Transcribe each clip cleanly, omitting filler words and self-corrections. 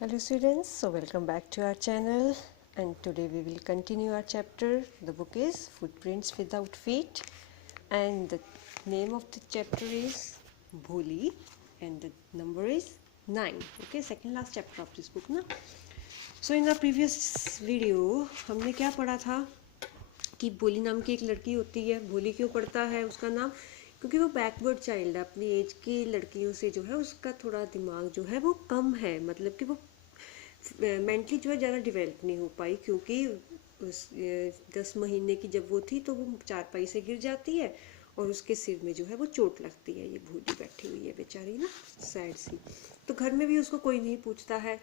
Hello students, so welcome back to our channel and today we will continue our chapter. The book is Footprints Without Feet and the name of the chapter is Bholi and the number is 9. Okay, second last chapter of this book na. So in our previous video हमने क्या पढ़ा था कि भोली नाम की एक लड़की होती है. भोली क्यों पड़ता है उसका नाम? क्योंकि वो बैकवर्ड चाइल्ड है. अपनी एज की लड़कियों से जो है उसका थोड़ा दिमाग जो है वो कम है, मतलब कि वो मेंटली जो है ज़्यादा डेवलप नहीं हो पाई, क्योंकि 10 महीने की जब वो थी तो वो चारपाई से गिर जाती है और उसके सिर में जो है वो चोट लगती है. ये भोली बैठी हुई है बेचारी ना, सैड सी. तो घर में भी उसको कोई नहीं पूछता है.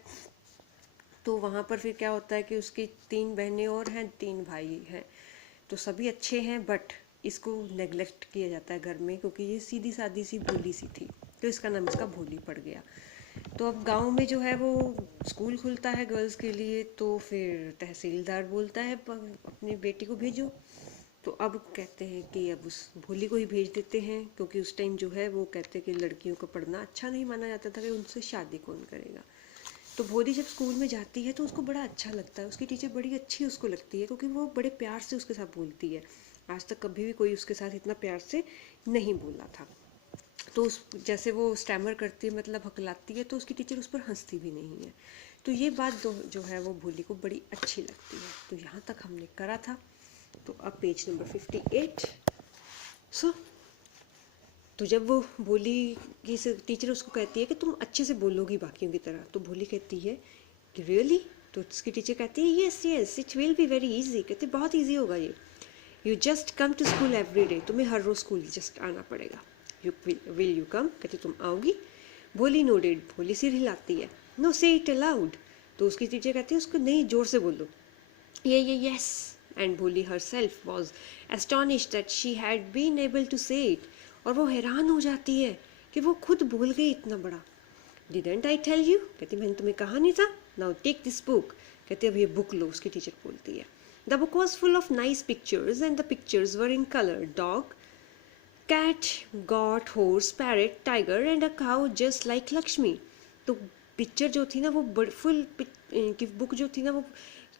तो वहाँ पर फिर क्या होता है कि उसकी 3 बहनें और हैं, 3 भाई हैं. तो सभी अच्छे हैं बट इसको नेग्लेक्ट किया जाता है घर में, क्योंकि ये सीधी सादी सी भोली सी थी. तो इसका नाम इसका भोली पड़ गया. तो अब गांव में जो है वो स्कूल खुलता है गर्ल्स के लिए, तो फिर तहसीलदार बोलता है अपनी बेटी को भेजो. तो अब कहते हैं कि अब उस भोली को ही भेज देते हैं, क्योंकि उस टाइम जो है वो कहते हैं कि लड़कियों को पढ़ना अच्छा नहीं माना जाता था, कि उनसे शादी कौन करेगा. तो भोली जब स्कूल में जाती है तो उसको बड़ा अच्छा लगता है. उसकी टीचर बड़ी अच्छी उसको लगती है, क्योंकि वो बड़े प्यार से उसके साथ बोलती है. आज तक कभी भी कोई उसके साथ इतना प्यार से नहीं बोला था. तो उस जैसे वो स्टैमर करती है, मतलब हकलाती है, तो उसकी टीचर उस पर हंसती भी नहीं है. तो ये बात जो है वो भोली को बड़ी अच्छी लगती है. तो यहाँ तक हमने करा था. तो अब पेज नंबर 58. सो तो जब वो भोली की टीचर उसको कहती है कि तुम अच्छे से बोलोगी बाकियों की तरह, तो भोली कहती है कि रियली. तो उसकी टीचर कहती है yes yes it will be very easy. कहते बहुत इजी होगा ये. You just come to school every day. तुम्हें हर रोज़ स्कूल जस्ट आना पड़ेगा. You will you come. कहते तुम आओगी. भोली नोडेड. भोली सिर हिलाती है. नो से इट अलाउड. तो उसकी टीचर कहती है उसको नहीं, जोर से बोलो. ये yes. And Bholi herself was astonished that she had been able to say it. और वो हैरान हो जाती है कि वो खुद बोल गई इतना बड़ा. Didn't I tell you. कहती मैंने तुम्हें कहा नहीं था. Now take this book. कहते अब ये बुक लो. उसकी टीचर बोलती है. The book was full of nice pictures and the pictures were in colour. Dog, cat, goat, horse, parrot, tiger and a cow just like Lakshmi. तो picture जो थी ना वो फुल की बुक जो थी ना वो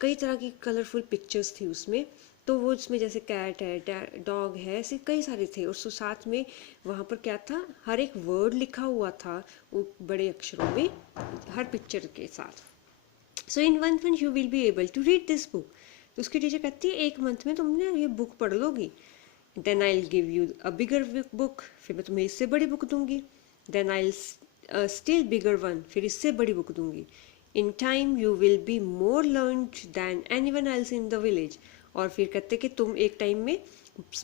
कई तरह की कलरफुल पिक्चर्स थी उसमें. तो वो उसमें जैसे कैट है, डॉग है, ऐसे कई सारे थे. और साथ में वहाँ पर क्या था, हर एक वर्ड लिखा हुआ था वो बड़े अक्षरों में हर पिक्चर के साथ. So in 1 month you will be able to read this book. तो उसकी टीचर कहती है 1 month में तुमने ये बुक पढ़ लोगी. Then I will give you a bigger book. फिर मैं तुम्हें इससे बड़ी बुक दूंगी. Then I will still bigger one. फिर इससे बड़ी बुक दूंगी. In time you will be more learned than anyone else in the village. और फिर कहते कि तुम एक टाइम में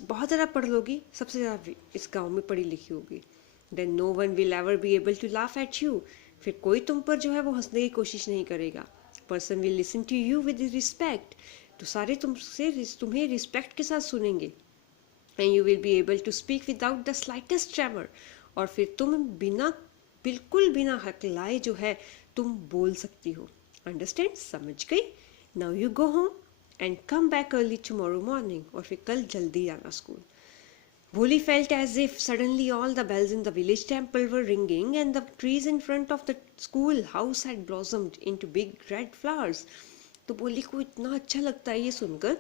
बहुत ज़्यादा पढ़ लोगी, सबसे ज़्यादा इस गाँव में पढ़ी लिखी होगी. Then no one will ever be able to laugh at you. फिर कोई तुम पर जो है वो हंसने की कोशिश नहीं करेगा. Person will listen to you with respect. तो सारे तुम्हें रिस्पेक्ट के साथ सुनेंगे. And you will be able to speak without the slightest tremor. और फिर तुम बिल्कुल बिना हकलाए जो है तुम बोल सकती हो. अंडरस्टैंड? समझ गई? Now you go home and come back early tomorrow morning. और फिर कल जल्दी आना school. Bholi felt as if suddenly all the bells in the village temple were ringing and the trees in front of the school house had blossomed into big red flowers. तो भोली को इतना अच्छा लगता है ये सुनकर.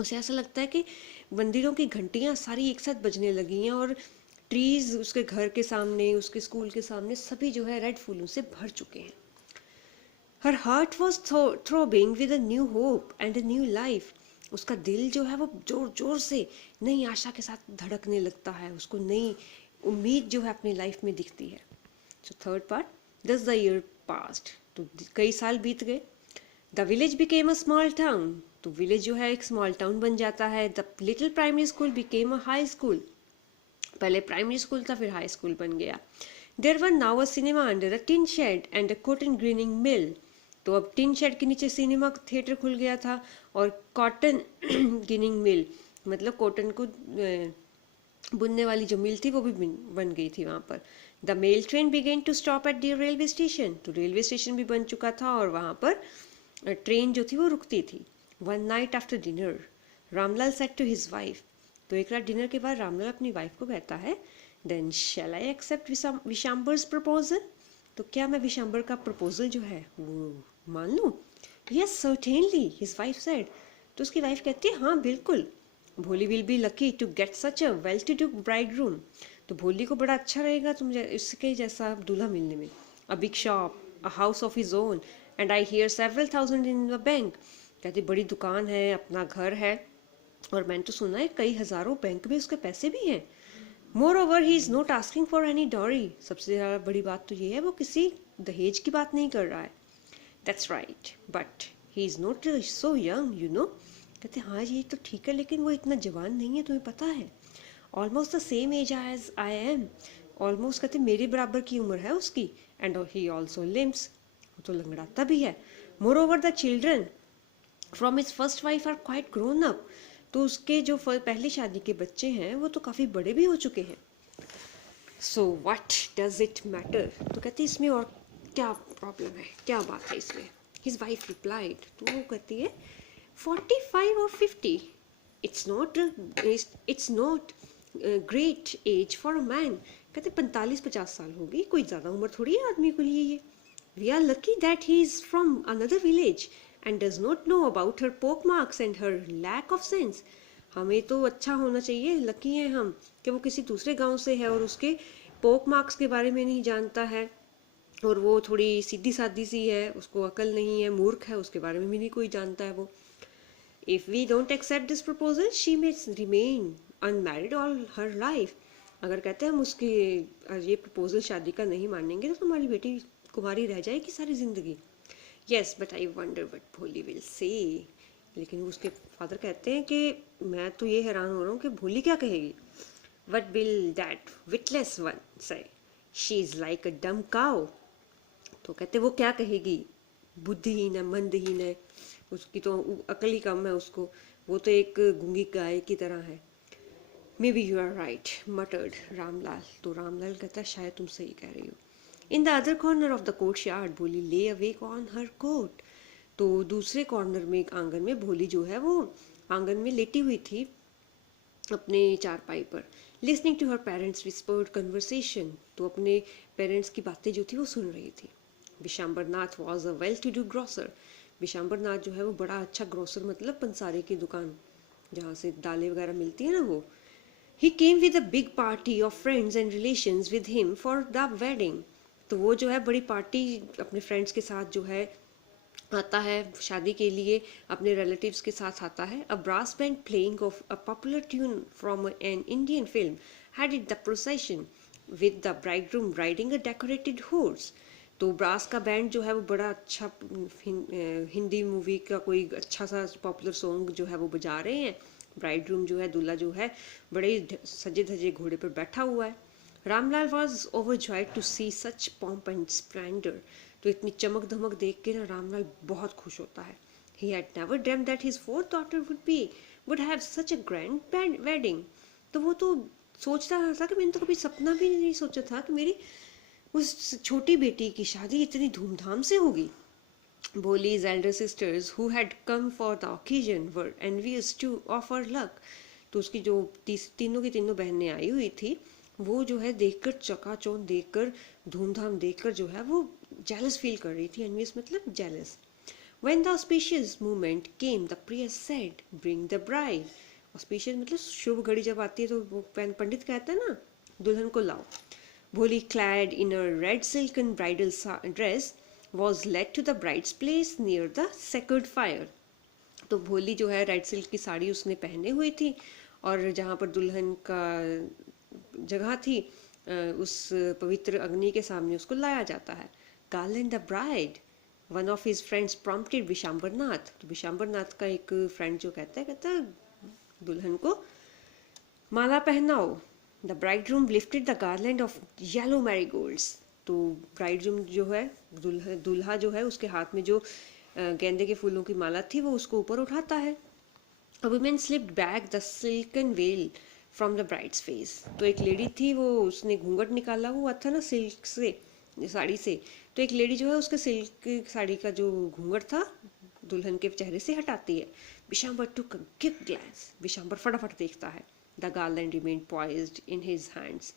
उसे ऐसा लगता है कि मंदिरों की घंटियां सारी एक साथ बजने लगी हैं और ट्रीज उसके घर के सामने, उसके स्कूल के सामने सभी जो है रेड फूलों से भर चुके हैं. Her heart was throbbing with a new hope and a new life. उसका दिल जो है वो जोर जोर से नई आशा के साथ धड़कने लगता है. उसको नई उम्मीद जो है अपनी लाइफ में दिखती है. So third part. Thus the year past. तो कई साल बीत गए. The village became a small town. तो विलेज जो है एक स्मॉल टाउन बन जाता है. The little primary school became a high school. पहले प्राइमरी स्कूल था, फिर हाई स्कूल बन गया. There were now a cinema under a tin shed and a cotton ginning mill. तो अब टिन शेड के नीचे सिनेमा थिएटर खुल गया था और कॉटन गिनिंग मिल, मतलब कॉटन को बुनने वाली जो मिल थी वो भी बन गई थी वहाँ पर. The mail train began to stop at the railway station. तो रेलवे स्टेशन भी बन चुका था और वहाँ पर ट्रेन जो थी वो रुकती थी. One night after dinner Ramlal said to his wife. तो एक रात डिनर के बाद रामलाल अपनी वाइफ को कहता है then shall I accept Vishambhar's proposal. तो क्या मैं विशंबर का प्रपोजल जो है वो मान लूँ? Yes certainly, his wife said. तो उसकी वाइफ कहती है हाँ बिल्कुल। Bholi will be lucky to get such a well to do bridegroom. तो भोली को बड़ा अच्छा रहेगा तुम इसके जैसा दूल्हा मिलने में। A big shop, a house of his own, and I hear several thousand in the bank. कहती बड़ी दुकान है, अपना घर है, और मैंने तो सुना है कई हज़ारों बैंक में उसके पैसे भी हैं। Moreover he is not asking for any dowry. सबसे ज़्यादा बड़ी बात तो ये है वो किसी दहेज की बात नहीं कर रहा है। That's right but he is not so young you know. कहते हाँ ये तो ठीक है लेकिन वो इतना जवान नहीं है, तुम्हें पता है। Almost the same age as I am. Almost कहते मेरे बराबर की उम्र है उसकी। एंड ही ऑल्सो लिम्स, वो तो लंगड़ाता भी है। Moreover the children from his first wife are quite grown up. तो उसके जो पहली शादी के बच्चे हैं वो तो काफ़ी बड़े भी हो चुके हैं। So what does it matter. तो कहती इसमें और क्या प्रॉब्लम है, क्या बात है इसमें। हिज वाइफ रिप्लाइड, तो वो कहती है 45 और 50, it's not great age for a man. कहते 45-50 साल होगी, कोई ज़्यादा उम्र थोड़ी है आदमी के लिए ये। We are lucky that he is from another village and does not know about her pock marks and her lack of sense. हमें तो अच्छा होना चाहिए, लकी हैं हम कि वो किसी दूसरे गांव से है और उसके पोक मार्क्स के बारे में नहीं जानता है, और वो थोड़ी सीधी सादी सी है, उसको अकल नहीं है, मूर्ख है, उसके बारे में भी नहीं कोई जानता है वो। If we don't accept this proposal she may remain unmarried all her life. अगर कहते हैं हम उसकी ये प्रपोजल शादी का नहीं मानेंगे तो तुम्हारी बेटी कुमारी रह जाएगी सारी ज़िंदगी। Yes but I wonder what भोली विल से। लेकिन उसके फादर कहते हैं कि मैं तो ये हैरान हो रहा हूँ कि भोली क्या कहेगी। What will that witless one से, शी इज़ लाइक अ डम काउ। तो कहते वो क्या कहेगी, बुद्धिहीन है, मंदहीन है, उसकी तो अकल ही कम है उसको, वो तो एक गूंगी गाय की तरह है। Maybe you are right muttered Ramlal. तो रामलाल कहता है शायद तुम सही कह रही हो। In the other corner of the court yard भोली ले अवेक ऑन हर कोट। तो दूसरे कॉर्नर में एक आंगन में भोली जो है वो आंगन में लेटी हुई थी अपने चारपाई पर, listening to her parents whispered conversation. तो अपने पेरेंट्स की बातें जो थी वो सुन रही थी। Vishambhar Nath was a well to do grocer. Vishambhar Nath जो है वो बड़ा अच्छा ग्रॉसर, मतलब पंसारे की दुकान जहाँ से दालें वगैरह मिलती है ना वो। He came with a big party of friends and relations with him for the wedding. तो वो जो है बड़ी पार्टी अपने फ्रेंड्स के साथ जो है आता है शादी के लिए, अपने रिलेटिव्स के साथ आता है। A brass band playing of a popular tune from an Indian film headed the procession with the bridegroom riding a decorated horse. तो ब्रास का बैंड जो है वो बड़ा अच्छा हिंदी मूवी का कोई अच्छा सा पॉपुलर सॉन्ग जो है वो बजा रहे हैं। ब्राइड रूम जो है, दूल्हा जो है, बड़े सजे धजे घोड़े पर बैठा हुआ है। Ramlal was overjoyed to see such pomp and splendour. तो इतनी चमक धमक देख के ना रामलाल बहुत खुश होता है। He had never dreamed that his fourth daughter would have such a grand wedding. तो वो तो सोचता था कि मैंने तो कभी सपना भी नहीं सोचा था कि मेरी उस छोटी बेटी की शादी इतनी धूमधाम से होगी। Boli's elder sisters who had come for the occasion were envious too of her luck. तो उसकी जो तीनों की तीनों बहनें आई हुई थी वो जो है देखकर चकाचौंध देखकर धूमधाम देखकर जो है वो जेलस फील कर रही थी। एनवियस मतलब jealous. When the auspicious moment came, the priest said, "Bring the bride." auspicious मतलब शुभ घड़ी जब आती है तो वो पंडित कहता है ना दुल्हन को लाओ। Boli, clad in a red silken bridal dress, was led to the bride's place near the sacred fire. तो भोली जो है रेड सिल्क की साड़ी उसने पहने हुई थी और जहाँ पर दुल्हन का जगह थी उस पवित्र अग्नि के सामने उसको लाया जाता है। Garland the bride, one of his friends prompted विशाम्बर नाथ। तो विशाम्बर नाथ का एक फ्रेंड जो कहता है दुल्हन को माला पहनाओ। The bridegroom lifted the garland of yellow marigolds. तो ब्राइडरूम जो है दूल्हा जो है उसके हाथ में जो गेंदे के फूलों की माला थी वो उसको ऊपर उठाता है। A woman slipped back the silken well from the brides face. तो एक लेडी थी वो उसने घूंघट निकाला हुआ था ना सिल्क से, साड़ी से। तो एक लेडी जो है उसके सिल्क साड़ी का जो घूंघट था दुल्हन के चेहरे से हटाती है। विशाम्बर टुक अ क्विक ग्लैंस। विशाम्बर फटाफट देखता है। The garland remained poised in his hands.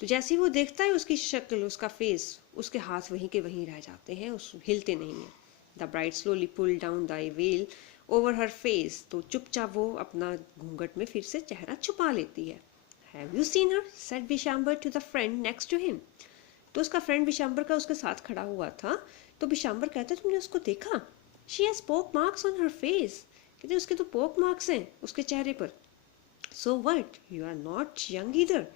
तो जैसे ही वो देखता है उसकी शक्ल, उसका फेस, उसके हाथ वहीं के वहीं रह जाते हैं, उस हिलते नहीं हैं। The bride slowly pull down the veil over her face, तो चुपचाप वो अपना घूंघट में फिर से चेहरा छुपा लेती है। Have you seen her, said Vishambhar to the friend next to him. तो उसका फ्रेंड विशाम्बर का उसके साथ खड़ा हुआ था, तो विशाम्बर कहता है तुमने उसको देखा? She has pock marks on her face, कहते उसके तो पोक मार्क्स हैं उसके चेहरे पर। So what, you are not young either.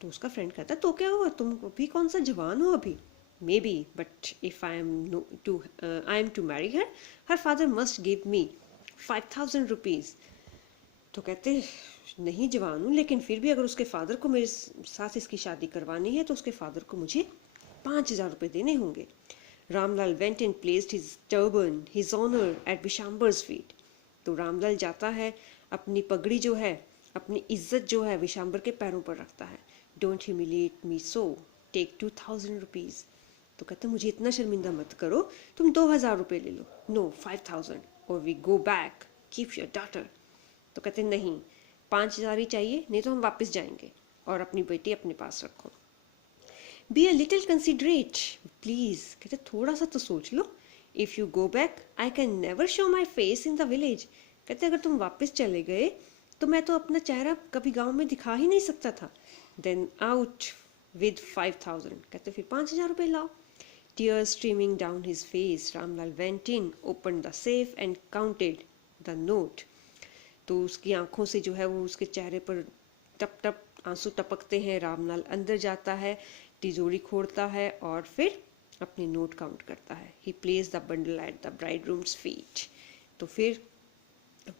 तो उसका फ्रेंड कहता है तो क्या हुआ, तुम भी कौन सा जवान हो अभी। Maybe, but if I am to marry her, her father must give me 5,000 rupees. तो कहते नहीं जवान हूँ, लेकिन फिर भी अगर उसके फादर को मेरे साथ इसकी शादी करवानी है तो उसके फादर को मुझे 5,000 रुपये देने होंगे। Ramlal went and placed his turban, his honour at Vishambar's feet. तो रामलाल जाता है, अपनी पगड़ी जो है, अपनी इज्जत जो है विशाम्बर के पैरों पर रखता है। Don't humiliate me so, take 2,000 rupees. तो कहते मुझे इतना शर्मिंदा मत करो, तुम 2,000 रुपये ले लो। नो 5,000 और we go back, keep your daughter. तो कहते नहीं, 5,000 ही चाहिए, नहीं तो हम वापस जाएंगे, और अपनी बेटी अपने पास रखो। Be a little considerate please, कहते थोड़ा सा तो सोच लो। If you go back I can never show my face in the village. कहते अगर तुम वापस चले गए तो मैं तो अपना चेहरा कभी गांव में दिखा ही नहीं सकता था। देन आउट विद 5,000, कहते फिर 5,000 रुपये लाओ। Tears streaming down his face, Ramlal went in, opened the safe and counted the note. तो उसकी आंखों से जो है वो उसके चेहरे पर टप टप आंसू टपकते हैं। रामलाल अंदर जाता है, तिजोरी खोलता है और फिर अपने नोट काउंट करता है। He place the bundle at the bride rooms feet. तो फिर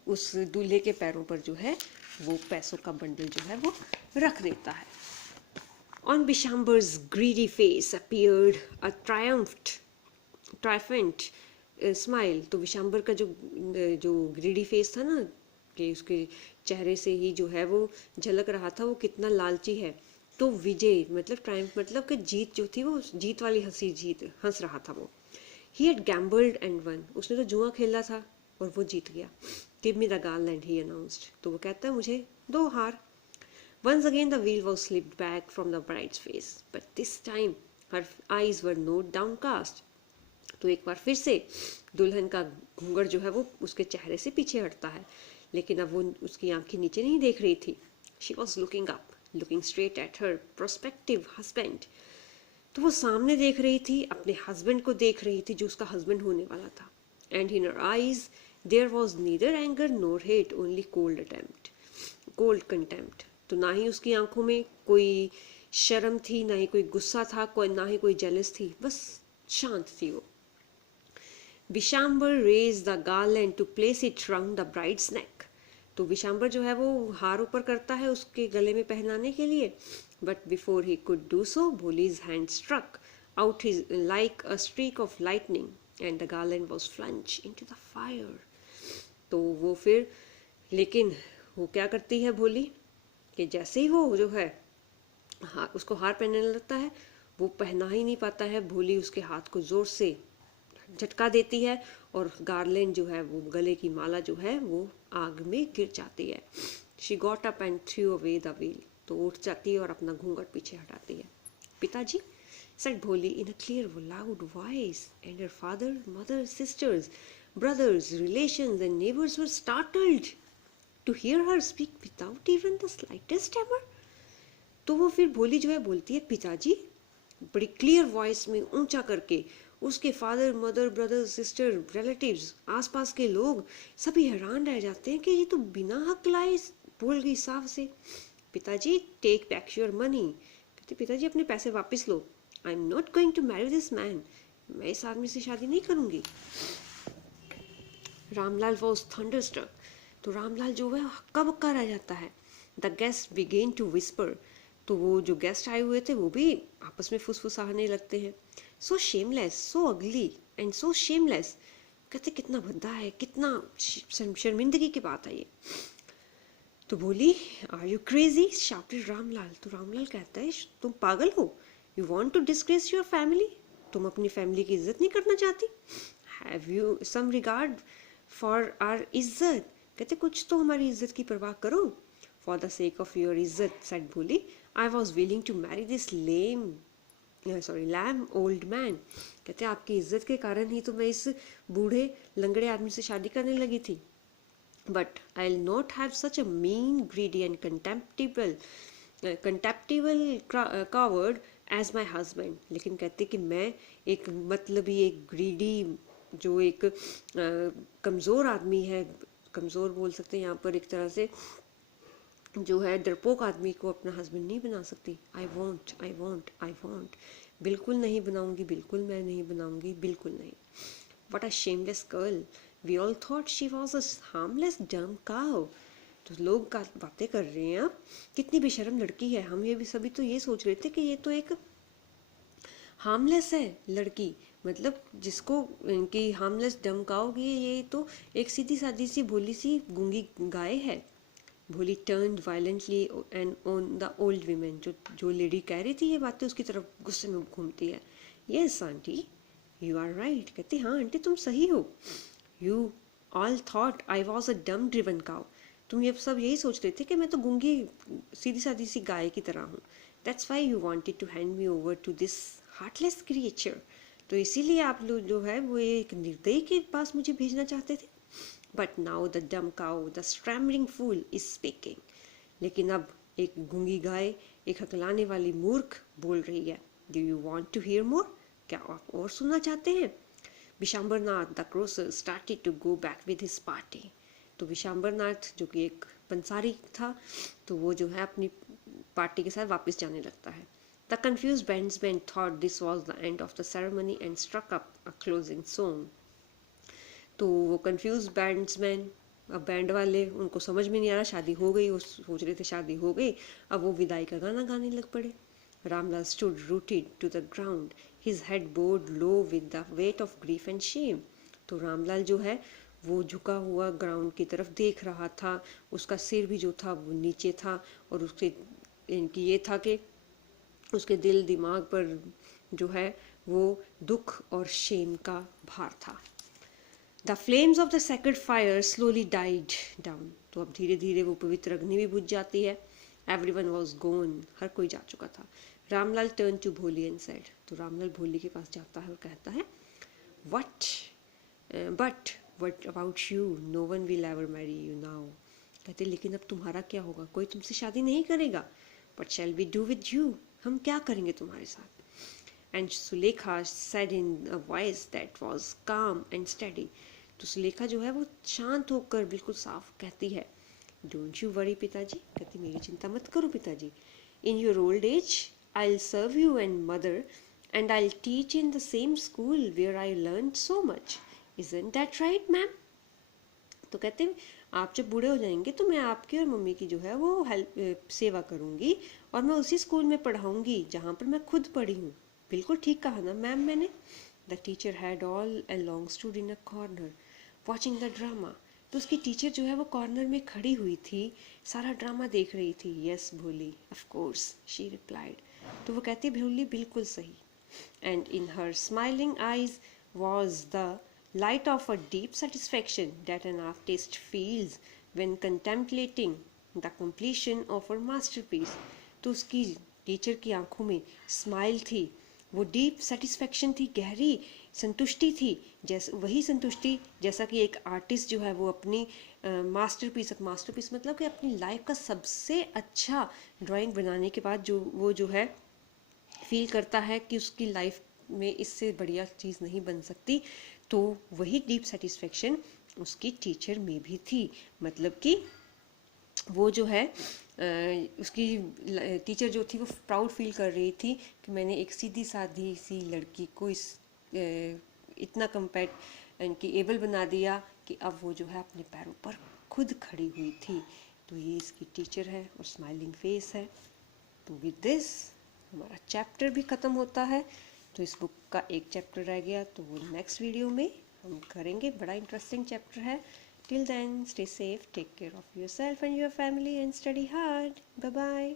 उस दूल्हे के पैरों पर जो है वो पैसों का बंडल जो है वो रख देता है। On Bishamber's greedy face appeared a triumphant smile. तो विशाम्बर का जो ग्रीडी फेस था ना, कि उसके चेहरे से ही जो है वो झलक रहा था वो कितना लालची है। तो विजय मतलब ट्रायम्फ मतलब कि जीत जो थी वो जीत वाली हंस रहा था वो। He had gambled and won. उसने तो जुआ खेला था और वो जीत गया। Give me the garland, he announced. तो वो कहता है मुझे दो हार। Once again the veil was slipped back from the bride's face, but this time her eyes were not downcast. तो एक बार फिर से दुल्हन का घूंघट जो है वो उसके चेहरे से पीछे हटता है, लेकिन अब वो उसकी आंखें नीचे नहीं देख रही थी। She was looking up, looking straight at her prospective husband. तो वो सामने देख रही थी, अपने हस्बैंड को देख रही थी जो उसका हस्बैंड होने वाला था। And in her eyes there was neither anger nor hate, only cold contempt. तो ना ही उसकी आंखों में कोई शर्म थी, ना ही कोई गुस्सा था, ना ही कोई जेलस थी, बस शांत थी वो। Vishambar raise the garland to place it round the bride's neck. तो विशाम्बर जो है वो हार ऊपर करता है उसके गले में पहनाने के लिए, but before he could do so Bholi's hand struck out his like a streak of lightning and the garland was plunged into the fire. तो वो फिर, लेकिन वो क्या करती है भोली कि जैसे ही वो जो है उसको हार पहनने लगता है, वो पहना ही नहीं पाता है। भोली उसके हाथ को जोर से झटका देती है और गार्लैंड जो है वो गले की माला जो है वो आग में गिर जाती है। She got up and through away the well. तो उठ जाती है और अपना घूंघट पीछे हटाती है। पिताजी, said Bholi in a clear, loud voice, and her father, mother, sisters, brothers, relations, and neighbors were startled to hear her speak without even the slightest tremor. तो वो फिर भोली जो है बोलती है पिताजी, बड़ी क्लियर वॉइस में ऊंचा करके। उसके father, mother, brother, sister, relatives, आसपास के लोग सभी हैरान रह जाते हैं कि ये तो बिना हक लाए बोल गई साफ से। पिताजी, टेक बैक योर मनी। कहते पिताजी अपने पैसे वापस लो। I am not going to marry this man. मैं इस आदमी से शादी नहीं करूंगी। Ramlal was thunderstruck. तो रामलाल जो है हक्का बक्का रह जाता है। The guest began to whisper. तो वो जो गेस्ट आए हुए थे वो भी आपस में फुसफुसाने लगते हैं। सो शेमलेस, सो अगली एंड सो शेमलेस। कहते कितना भद्दा है, कितना शर्मिंदगी की बात है ये। तो बोली, are you crazy, shouted Ramlal. तो रामलाल कहता है तुम पागल हो। You want to disgrace your family. तुम अपनी फैमिली की इज्जत नहीं करना चाहती। Have you some regard for our इज्जत। कहते कुछ तो हमारी इज्जत की परवाह करो। for the sake of your izzat, said Bholi. I was willing to marry this lame old man. कहते हैं आपकी इज्जत के कारण ही तो मैं इस बूढ़े लंगड़े आदमी से शादी करने लगी थी। But I will not have such a mean greedy and contemptible coward as my husband. लेकिन कहते कि मैं एक मतलबी, एक ग्रीडी, जो एक कमज़ोर आदमी है, कमज़ोर बोल सकते हैं यहाँ पर, एक तरह से जो है डरपोक आदमी को अपना हस्बैंड नहीं बना सकती। I want, I want, I want, बिल्कुल नहीं बनाऊंगी, बिल्कुल मैं नहीं बनाऊंगी, बिल्कुल नहीं। What a shameless girl, we all thought she was a harmless dumb cow. तो लोग बातें कर रहे हैं कितनी बेशर्म लड़की है, हम ये भी सभी तो ये सोच रहे थे कि ये तो एक हार्मलेस है लड़की, मतलब जिसको इनकी हार्मलेस डम काउ की, ये तो एक सीधी सादी सी भोली सी गूंगी गाय है। भोली turned violently and on the old woman, जो लेडी कह रही थी ये बातें, उसकी तरफ गुस्से में घूमती है। Yes aunty, you are right। कहती हाँ आंटी तुम सही हो। You all thought I was a dumb driven cow। तुम ये सब यही सोच रहे थे कि मैं तो गूंगी सीधी सादी सी गाय की तरह हूँ। That's why you wanted to hand me over to this heartless creature। तो इसीलिए आप लोग जो है वो एक निर्दयी के पास मुझे भेजना चाहते थे। But now the dumb cow, the stammering fool is speaking। लेकिन अब एक गूंगी गाय, एक हकलाने वाली मूर्ख बोल रही है। Do you want to hear more? क्या आप और सुनना चाहते हैं? विशांबरनाथ the grocer started to go back with his party। तो विशांबरनाथ जो कि एक पंसारी था, तो वो जो है अपनी पार्टी के साथ वापस जाने लगता है। The confused bandsman thought this was the end of the ceremony and struck up a closing song। तो वो कंफ्यूज बैंड्समैन, अब बैंड वाले, उनको समझ में नहीं आ रहा, शादी हो गई, वो सोच रहे थे शादी हो गई, अब वो विदाई का गाना गाने लग पड़े। Ramlal stood rooted to the ground, his head bowed low with the weight of grief and shame. तो रामलाल जो है वो झुका हुआ ग्राउंड की तरफ देख रहा था, उसका सिर भी जो था वो नीचे था, और उसके इनकी ये था कि उसके दिल दिमाग पर जो है वो दुख और शेम का भार था। The flames of the sacred fire slowly died down। तो अब धीरे धीरे वो पवित्र अग्नि भी बुझ जाती है। Everyone was gone। हर कोई जा चुका था। रामलाल turned to भोली and said। तो रामलाल भोली के पास जाता है और कहता है but what about you? No one will ever marry you now। कहते लेकिन अब तुम्हारा क्या होगा, कोई तुमसे शादी नहीं करेगा। What shall we do with you? हम क्या करेंगे तुम्हारे साथ? And Sulekha said in a voice that was calm and steady। तो सुलेखा जो है वो शांत होकर बिल्कुल साफ कहती है, डोंट यू वरी पिताजी। कहती मेरी चिंता मत करो पिताजी। In your old age I will serve you and mother and I will teach in the same school where I learn so much. Isn't that right ma'am. तो कहते हैं आप जब बूढ़े हो जाएंगे तो मैं आपकी और मम्मी की जो है वो सेवा करूंगी, और मैं उसी स्कूल में पढ़ाऊंगी जहाँ पर मैं खुद पढ़ी हूँ। बिल्कुल ठीक कहा ना मैम मैंने। The teacher had all along stood in a corner watching the drama. तो उसकी टीचर जो है वो कॉर्नर में खड़ी हुई थी, सारा ड्रामा देख रही थी। यस भोली, ऑफ कोर्स शी रिप्लाइड। तो वो कहती भोली बिल्कुल सही। And in her smiling eyes was the light of a deep satisfaction that an artist feels when contemplating the completion of her masterpiece। तो उसकी टीचर की आंखों में स्माइल थी, वो डीप सेटिस्फेक्शन थी, गहरी संतुष्टि थी, जैसे वही संतुष्टि जैसा कि एक आर्टिस्ट जो है वो अपनी मास्टरपीस मतलब कि अपनी लाइफ का सबसे अच्छा ड्राइंग बनाने के बाद जो वो जो है फील करता है कि उसकी लाइफ में इससे बढ़िया चीज़ नहीं बन सकती। तो वही डीप सेटिस्फेक्शन उसकी टीचर में भी थी। मतलब कि वो जो है उसकी टीचर जो थी वो प्राउड फील कर रही थी कि मैंने एक सीधी सादी सी लड़की को इतना इनकी एबल बना दिया कि अब वो जो है अपने पैरों पर खुद खड़ी हुई थी। तो ये इसकी टीचर है और स्माइलिंग फेस है। तो विद दिस हमारा चैप्टर भी ख़त्म होता है। तो इस बुक का एक चैप्टर रह गया, तो वो नेक्स्ट वीडियो में हम करेंगे। बड़ा इंटरेस्टिंग चैप्टर है। Till then stay safe, take care of yourself and your family and study hard. Bye bye.